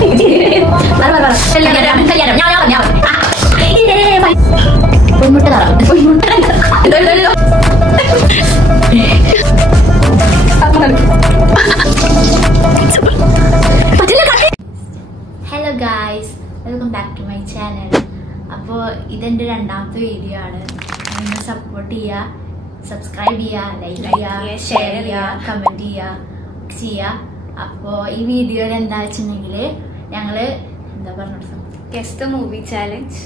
Hello guys, welcome back to my channel. അപ്പോൾ ഇതെൻ്റെ രണ്ടാമത്തെ വീഡിയോ ആണ്. നിങ്ങൾ സപ്പോർട്ട് ചെയ്യുക, സബ്സ്ക്രൈബ് ചെയ്യുക, ലൈക്ക് ചെയ്യുക, ഷെയർ ചെയ്യുക, കമൻറ്റ് ചെയ്യുക. അപ്പോൾ ഈ വീഡിയോയിൽ എന്താ വെച്ചിട്ടുണ്ടെങ്കിൽ ഞങ്ങൾ എന്താ പറഞ്ഞു guess the movie challenge.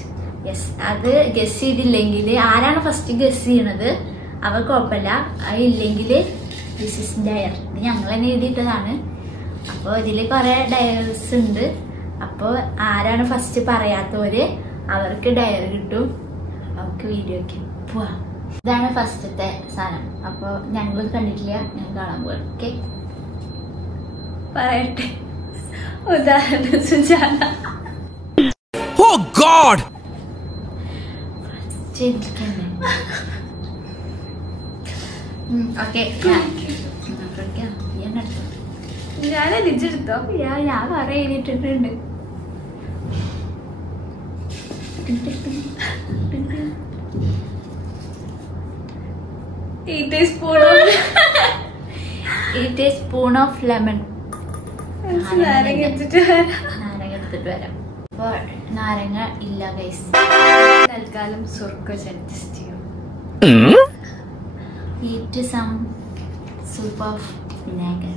Yes, അത് ഗസ് ചെയ്തില്ലെങ്കിൽ ആരാണ് ഫസ്റ്റ് ഗസ് ചെയ്യണത് അവർ കുഴപ്പമില്ല. അതില്ലെങ്കിൽ ദിസ് ഇസ് ഡയർ. ഇത് ഞങ്ങൾ തന്നെ എഴുതിയിട്ടതാണ്. അപ്പോൾ ഇതിൽ കുറേ ഡയറീസ് ഉണ്ട്. അപ്പോൾ ആരാണ് ഫസ്റ്റ് പറയാത്തവര് അവർക്ക് ഡയർ കിട്ടും. അവർക്ക് വീഡിയോക്ക് പോവാം. ഇതാണ് ഫസ്റ്റത്തെ സാധനം. അപ്പോൾ ഞങ്ങൾ കണ്ടിട്ടില്ല, ഞങ്ങൾ കാണാൻ പോവാം. ഓക്കെ, പറയട്ടെ. ഉദാഹരണം സുജാത. Oh God! ഓക്കെ, ഞാൻ എഴുതിച്ചെടുത്തോ? ഞാൻ കുറെ എഴുതിയിട്ടുണ്ട്. Eat a spoon of lemon. നാരങ്ങ എടുത്തിട്ട് വരാം. അപ്പോൾ നാരങ്ങ ഇല്ല ഗൈസ്. തൽക്കാലം സുർക്ക അഡ്ജസ്റ്റ് ചെയ്യും. Eat some soup of vinegar.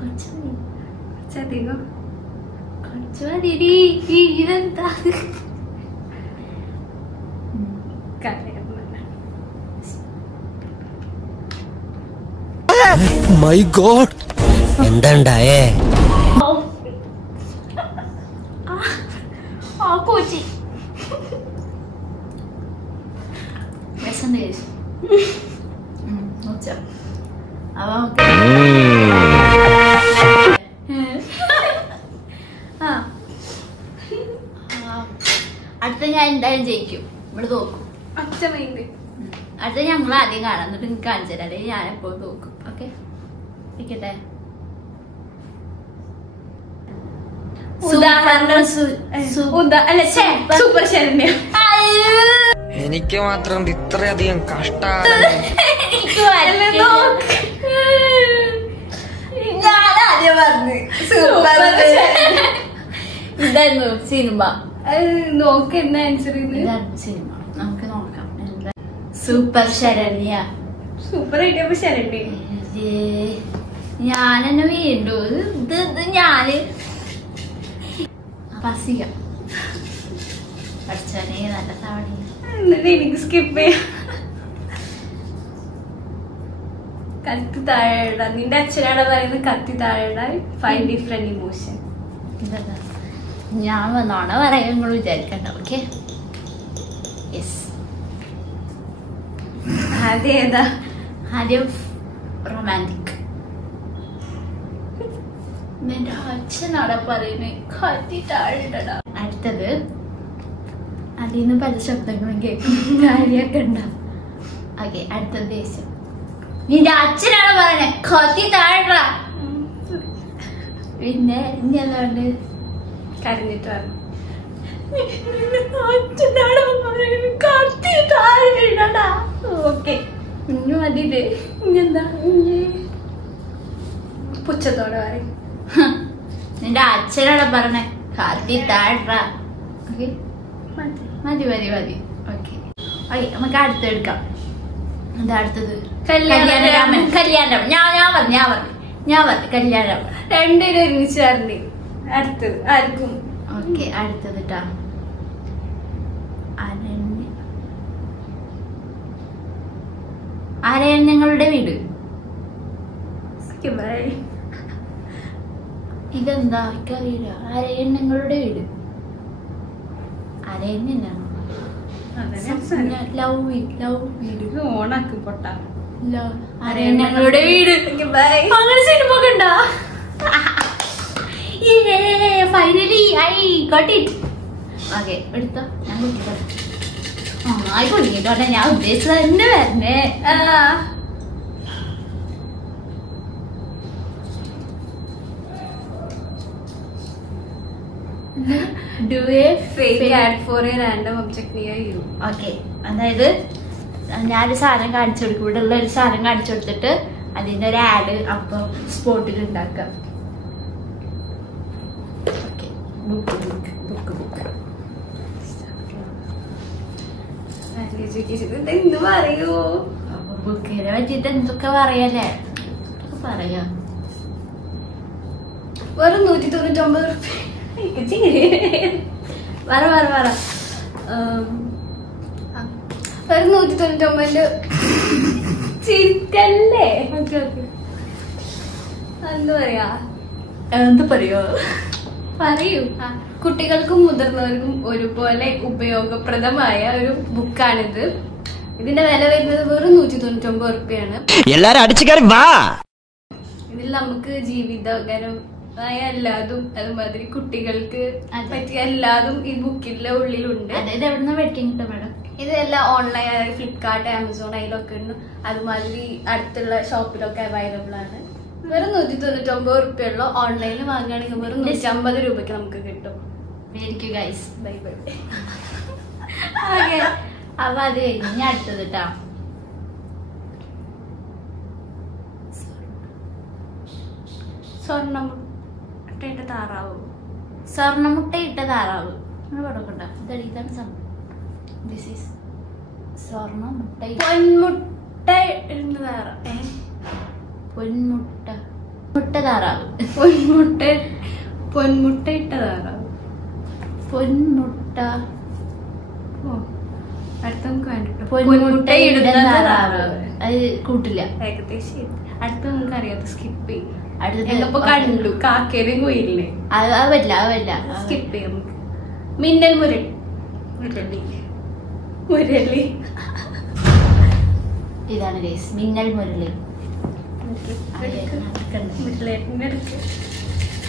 കുറച്ചധികം കുറച്ച് മതി. ഇതെന്താ My God! എന്താണ്ടായേ? കോച്ചി രസം കഴിച്ചു. അടുത്ത ഞാൻ എന്തായാലും ജയിക്കും. ഇവിടെ തോക്കും. അടുത്ത ഞങ്ങൾ ആദ്യം കാണാം, എന്നിട്ട് നിങ്ങൾക്ക് കാണിച്ചു തരാം. അല്ലെങ്കിൽ ഞാൻ എപ്പോഴും തോക്കും. ഓക്കെ, ഇരിക്കട്ടെ. സൂപ്പർ ശരണ്യ. എനിക്ക് മാത്രം ഇത്രയധികം കഷ്ടം. ഞാനാദ്യം പറഞ്ഞു ഇതായിരുന്നു സിനിമ. നോക്ക് എന്താ ആൻസർ ചെയ്ത്? ഇതായിരുന്നു സിനിമ. നമുക്ക് നോക്കാം. സൂപ്പർ ശരണ്യ. സൂപ്പർ ആയിട്ട് ശരണ്യ. ഞാനെന്നെ വീണ്ടു. ഇത് ഞാന് പസിക പഠിച്ചോനെ നല്ല തവണ. എന്നിട്ട് എനിക്ക് സ്കിപ്പ് ചെയ്യാം. കത്തി താഴെയിട. നിന്റെ അച്ഛനാണ് പറയുന്നത് കത്തി താഴെയിട. 5 different emotion. ഞാൻ വന്നോണ പറയാൻ നിങ്ങൾ വിചാരിക്കണ്ട. Okay, yes. ആദ്യം ഏതാ? ആദ്യം റൊമാൻറ്റിക്. നിന്റെ അച്ഛനാണ് പറയുന്നത് കത്തി താഴെയിടടാ. അടുത്തത് അതിന്ന് പല ശബ്ദങ്ങളും കേൾക്കും, കാര്യമൊക്കെ ഉണ്ടാവും. ഓക്കെ, അടുത്തത് ദേഷ്യം. നിന്റെ അച്ഛനാണ് പറയുന്നത് കത്തി താഴെട. പിന്നെ ഇനി അല്ലാണ്ട് കരഞ്ഞിട്ട് പറഞ്ഞു അച്ഛനാണ് പറയുന്നത് കത്തി താഴെടടാ. ഓക്കെ, ഇനി മതിയില്ലേ? ഇനി എന്താ? പുച്ഛത്തോടെ പറയും. നിന്റെ അച്ഛനാണ് പറഞ്ഞ കത്തി താഴെട. ഓക്കെ, മതി മതി മതി. ഓക്കെ, നമുക്ക് അടുത്തെടുക്കാം. എന്താ അടുത്തത്? കല്യാണരാമൻ. കല്യാണരാമൻ. ഞാൻ പറഞ്ഞു കല്യാണരാമൻ. രണ്ടുപേരും ഒരുമിച്ച് പറഞ്ഞു. അടുത്തത് ആർക്കും. ഓക്കെ, അടുത്തത് ട്ടാ. അരണ്യങ്ങളുടെ വീട്. ഇതെന്താ എനിക്കറിയില്ല. അരണ്യങ്ങളുടെ വീട്. അരണ്യനാണോ? ലവ് വീട്. ഓണാക്കും പൊട്ട. അരണ്യങ്ങളുടെ വീട്. അങ്ങനെ സിനിമ ഒക്കെ ഉണ്ടോ? Finally I got it. Okay, എടുത്തോ. ഞാൻ കുട്ടിക്കോട്ടെ. നന്നായി കുടുങ്ങിട്ടോട്ടെ. ഞാൻ ഉദ്ദേശിച്ചത് തന്നെ വരണേ. Do a fake ad for a random object near you. Okay, അതായത് ഞാനൊരു സാധനം കാണിച്ചു കൊടുക്കും, ഇവിടെ ഉള്ള ഒരു സാധനം കാണിച്ചു കൊടുത്തിട്ട് അതിന്റെ ഒരു ആഡ് അപ്പം സ്പോട്ടിൽ ഉണ്ടാക്കാം. എന്ത് പറയൂ? ബുക്കിനെ പറ്റിട്ട് എന്തൊക്കെ പറയാല്ലേ, പറയാ. വെറും 199 റുപ്യ. പറ പറ പറ. വെറും 199 ചിരിക്കല്ലേ? എന്ത് പറയാ, എന്ത് പറയോ പറയൂ. കുട്ടികൾക്കും മുതിർന്നവർക്കും ഒരുപോലെ ഉപയോഗപ്രദമായ ഒരു ബുക്കാണിത്. ഇതിന്റെ വില വരുന്നത് വെറും 199 റുപ്യാണ്. എല്ലാരും അടിച്ചു കയറി വാ. ഇതിൽ നമുക്ക് ജീവിതകരമായ എല്ലാതും അതുമാതിരി കുട്ടികൾക്ക് പറ്റിയ എല്ലാതും ഈ ബുക്കിന്റെ ഉള്ളിലുണ്ട്. അതായത് എവിടുന്ന് മേടിക്കുന്നുണ്ട് മാഡം? ഇതെല്ലാം ഓൺലൈൻ, അതായത് ഫ്ലിപ്കാർട്ട്, ആമസോൺ അതിലൊക്കെ ഉണ്ട്. അതുമാതിരി അടുത്തുള്ള ഷോപ്പിലൊക്കെ അവൈലബിൾ ആണ്. വെറും 199 റുപ്യുള്ള ഓൺലൈനിൽ വാങ്ങുകയാണെങ്കിൽ വെറും 150 രൂപയ്ക്ക് നമുക്ക് കിട്ടും. മേടിക്കൂ ഗൈസ്. Bye bye. ഓക്കെ, അപ്പൊ അത് കഴിഞ്ഞ് അടുത്തത് കേട്ടോ. സ്വർണ്ണമുട്ടയുടെ താറാവ്. സ്വർണ്ണമുട്ടയിട്ട താറാവ് കൊടുക്കണ്ട. ഇതാണ് സംഭവം. This is സ്വർണ്ണമുട്ട. പൊന്മുട്ട ഇടുന്ന താറാവ്. പൊന്മുട്ട മുട്ട താറാവ്. പൊന്മുട്ട ഇട്ട താറാവ്. പൊന്മുട്ട. അടുത്ത നമുക്ക് കണ്ടിട്ട് പൊന്മുട്ട ഇടുന്ന താറാവ്. അത് കൂട്ടില്ല. ഏകദേശം. അടുത്ത നമുക്ക് അറിയാത്ത സ്കിപ്പ് ചെയ്യും. അടുത്ത കണ്ടു കാക്കേനെയും കുയിലിനെ. അത് പറ്റില്ല, അത് പറ്റില്ല. സ്കിപ്പ് ചെയ്യാം നമുക്ക്. മിന്നൽ മുരളി. മുരളി ഇതാണ് ഗൈസ്, മിന്നൽ മുരളി.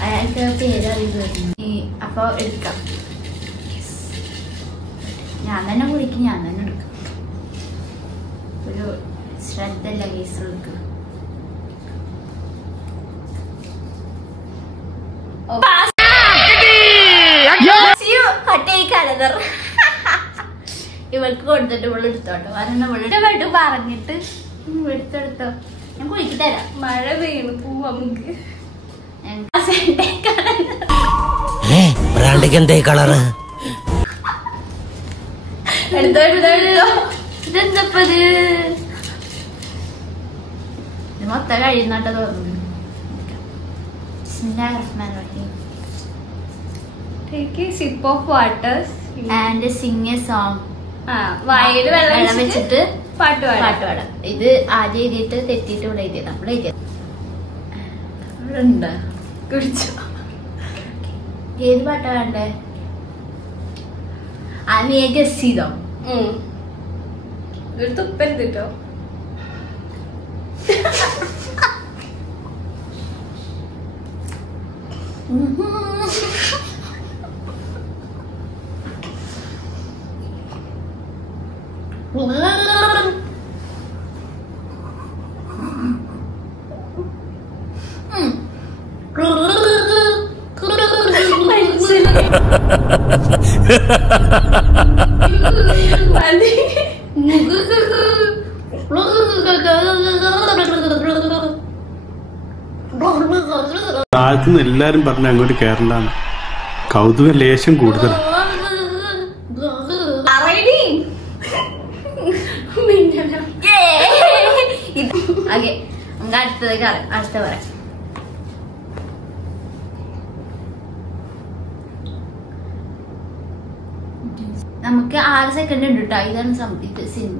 അയാൾക്ക് പേരറിയുന്നു. അപ്പൊ എടുക്കാം. ഞാൻ തന്നെ കുടിക്കും, ഞാൻ തന്നെ എടുക്കും. ഒരു ശ്രദ്ധല്ല ഗൈസ് എടുക്കും. ഇവൾക്ക് കൊടുത്തിട്ട് ഇവള് എടുത്തോട്ടോ. കാരണം ഇവളുടെ പറഞ്ഞിട്ട് എടുത്തെടുത്തോ, ഞാൻ കുളിക്കി തരാം. മഴ പെയ്യുന്നു, പോവാ നമുക്ക്. ബ്രാൻഡിക്ക് കളറ് എടുത്തോ എടുത്തോ എടുത്തോ. ഇതെന്തപ്പത്? ഇത് മൊത്തം കഴിയുന്നാട്ടോ തോന്നുന്നു. Take a sip of water and sing a song. വായിൽ വെള്ളം വെച്ചിട്ട് പാട്ട് പാടാം. ഇത് ആദ്യം എഴുതിയിട്ട് തെറ്റിയിട്ട് ഇവിടെ എഴുതിയത് നമ്മൾ എഴുതിയത്. ഇവിടെ ഉണ്ട്. കുടിച്ചോ. ഏത് പാട്ടാ വേണ്ടേ? ആ നീ ഗസ് ചെയ്തോ. ഒരു തുപ്പരുത് കേട്ടോ. താഴത്തുനിന്ന് എല്ലാരും പറഞ്ഞ അങ്ങോട്ട് കേരളാണ്. കൗതുക ലേശം കൂടുതൽ. അടുത്ത പറയാം. നമുക്ക് 6 സെക്കൻഡ് ഉണ്ട് കേട്ടോ. ഇതാണ് ഇത് സിനിമ.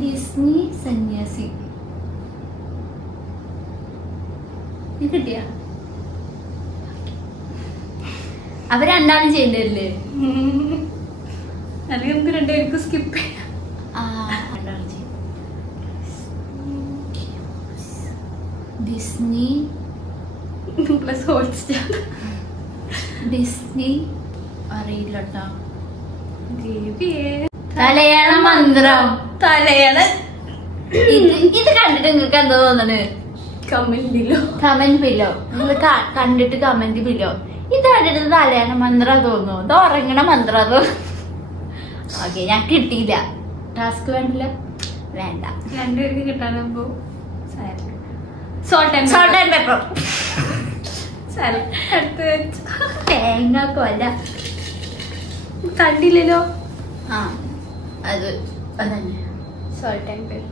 ഡിസ്നി സന്യാസി. കിട്ടിയ അവര് രണ്ടാളും ചെയ്യണ്ടല്ലേ? അല്ലെങ്കിൽ നമുക്ക് രണ്ടുപേർക്ക് സ്കിപ്പ് ചെയ്യാം. Disney plus Hotstar. ഡിസ്നി അറിയില്ലട്ടോ. തലയണ മന്ത്രം. തലയണ. ഇത് കണ്ടിട്ട് നിങ്ങൾക്ക് എന്താ തോന്നണേ? കമന്റ് ബില്ലോ നിങ്ങൾ കണ്ടിട്ട് കമന്റ് ബില്ലോ. ഇതാരുടെ തലയാന മന്ത്രം തോന്നുന്നു, ഇത് ഉറങ്ങണ മന്ത്രം തോന്നുന്നു. ഓക്കെ, ഞാൻ കിട്ടിയില്ല. ടാസ്ക് വേണ്ടില്ല, വേണ്ട. രണ്ടുപേർക്ക് കിട്ടാനാകുമ്പോ സോൾട്ട് ആൻഡ് പെപ്പർ. തേങ്ങ കൊല കണ്ടില്ലല്ലോ. ആ അത് അതന്നെ സോൾട്ട് ആൻഡ് പെപ്പർ.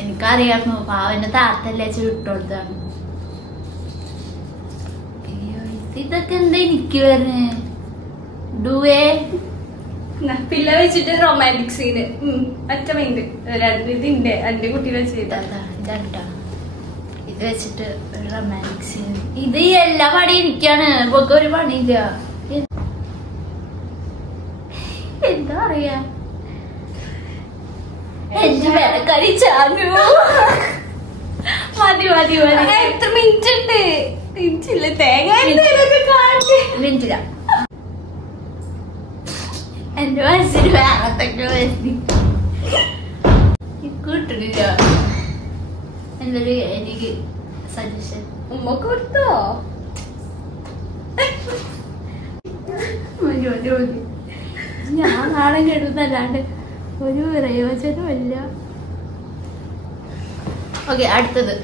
എനിക്കറിയായിരുന്നു, പാവന്റെ താത്തല്ലേ ചുട്ടോടുത്താണ്. ഇതൊക്കെ എന്താ എനിക്ക് വരുന്നേ? ഡുവേ പിള്ള വെച്ചിട്ട് റൊമാൻറ്റിക് സീന് ഒറ്റ മൈൻഡ്. ഇതിന്റെ എന്റെ കുട്ടീനെ ചെയ്താ ഇതാ ഇത് വെച്ചിട്ട് റൊമാൻറ്റിക് സീൻ. ഇത് എല്ലാ പണി എനിക്കാണ്, ഇപ്പൊക്കെ ഒരു പണിയില്ല. എന്താ പറയാ, എന്റെ വേലക്കാരി ചാനു. മതി മതി മതി. എത്ര മിനിറ്റ് ഉണ്ട്? മിനിറ്റില്ല, തേങ്ങ മിനിറ്റില്ല. എന്റെ മനസ്സിൽ വേറെത്തൊക്കെ വരുന്നു, കിട്ടണില്ല. എന്തൊരു എനിക്ക് സജഷൻ ഉമ്മ കൊടുത്തോ? ഞാൻ നാളെ കേടുന്നല്ലാണ്ട് ഒരു പ്രയോജനമില്ല. ഓക്കെ, അടുത്തത്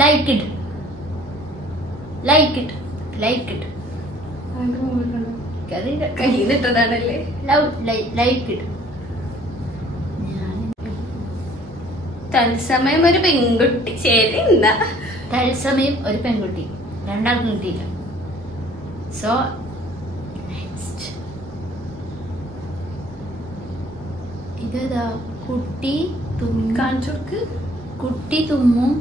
like it. Like it, like it. കയ്യിലിട്ടതാണല്ലേ. Like it. തത്സമയം ഒരു പെൺകുട്ടി. ശരി, എന്നാ തത്സമയം ഒരു പെൺകുട്ടി. രണ്ടാൾക്കും കിട്ടിയില്ല. സോ ഇതാ കുട്ടി കാണിച്ചോർക്ക്. കുട്ടി തുമ്മും,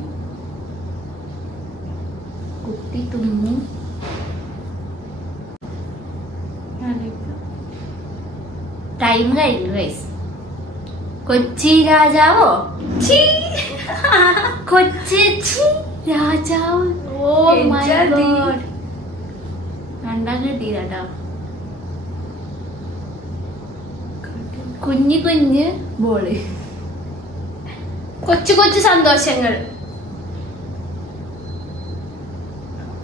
കുട്ടി തുമ്മും. ടൈം കഴിഞ്ഞു ഗൈസ്. കൊച്ചി രാജാവോ? കൊച്ചി രാജാവ്. ഓ മൈ ഗോഡ്, രണ്ടാം കിട്ടിയില്ല. കുഞ്ഞു കുഞ്ഞ് ബോള്. കൊച്ചു കൊച്ചു സന്തോഷങ്ങൾ.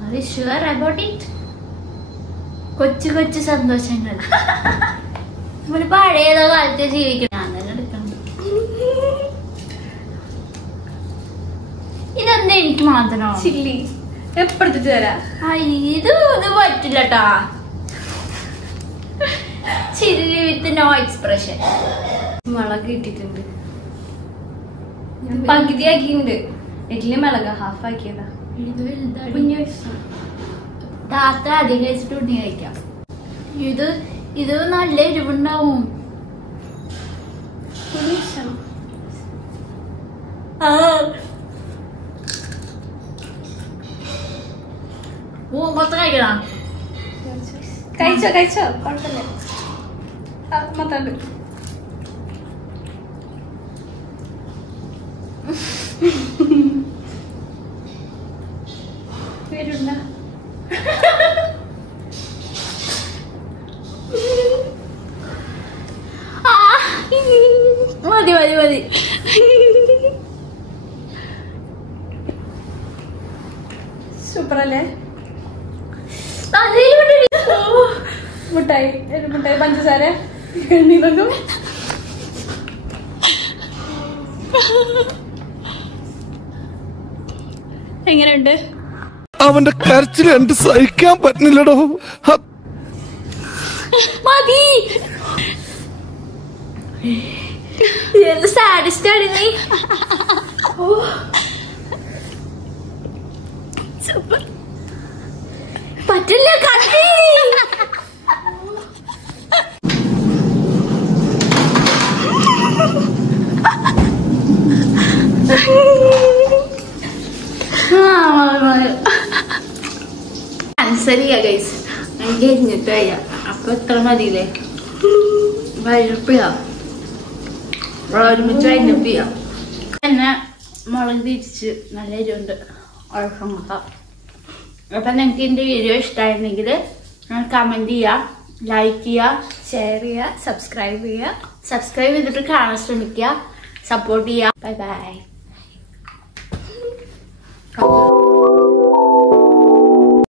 Are you sure about it? കൊച്ചു കൊച്ചു സന്തോഷങ്ങൾ. നമ്മള് പഴയതോ കാലത്ത് ജീവിക്കണം. അങ്ങനെ എടുക്കണം. ഇതെന്താ എനിക്ക് മാത്രം? ചില്ലി എപ്പെടുത്തിട്ട് തരാ. ഇത് പറ്റില്ലട്ടാ. Chilli with no expression. മുളക് ഇട്ടിട്ടുണ്ട്, പകുതി ആക്കിയിട്ടുണ്ട്. ഇഡ്ലി മുളക് ഹാഫ് ആക്കിയതാ. താത്ത അധികം കഴിച്ചിട്ട് ഉണ്ണി കഴിക്കാം. ഇത് നല്ല എരിവുണ്ടാവും. മൊത്തം കഴിക്കണം. കഴിച്ചോ കഴിച്ചോ, കുഴപ്പമില്ല. മൊത്തം പേരുണ്ട. മതി മതി മതി. സൂപ്പർ അല്ലേ? മുട്ടായി മുട്ടായി പഞ്ചസാര എണ്ണിതൊന്നും. എങ്ങനെയുണ്ട്? അവന്റെ കരച്ചിൽ എനിക്ക് സഹിക്കാൻ പറ്റുന്നില്ലടോ. മതി. സാഡിസ്റ്റാണ് നീ. പറ്റില്ല, കത്തി. ആൻസറിയാ ഗൈസ്, എനിക്ക് കഴിഞ്ഞിട്ട് കഴിയാം. അപ്പൊ എത്ര മതിയില്ലേ? വൈകിപ്പിയാ ഒരുമിച്ച് വൈകിപ്പിയാ. പിന്നെ മുളക് തിരിച്ച് നല്ല എരിവുണ്ട്. ഉഴക്കം നോക്കാം. അപ്പൊ നിങ്ങൾക്ക് എന്റെ വീഡിയോ ഇഷ്ടമായിരുന്നെങ്കിൽ കമന്റ് ചെയ്യുക, ലൈക്ക് ചെയ്യുക, ഷെയർ ചെയ്യുക, സബ്സ്ക്രൈബ് ചെയ്യുക. സബ്സ്ക്രൈബ് ചെയ്തിട്ട് കാണാൻ ശ്രമിക്കുക. സപ്പോർട്ട് ചെയ്യുക. Bye bye.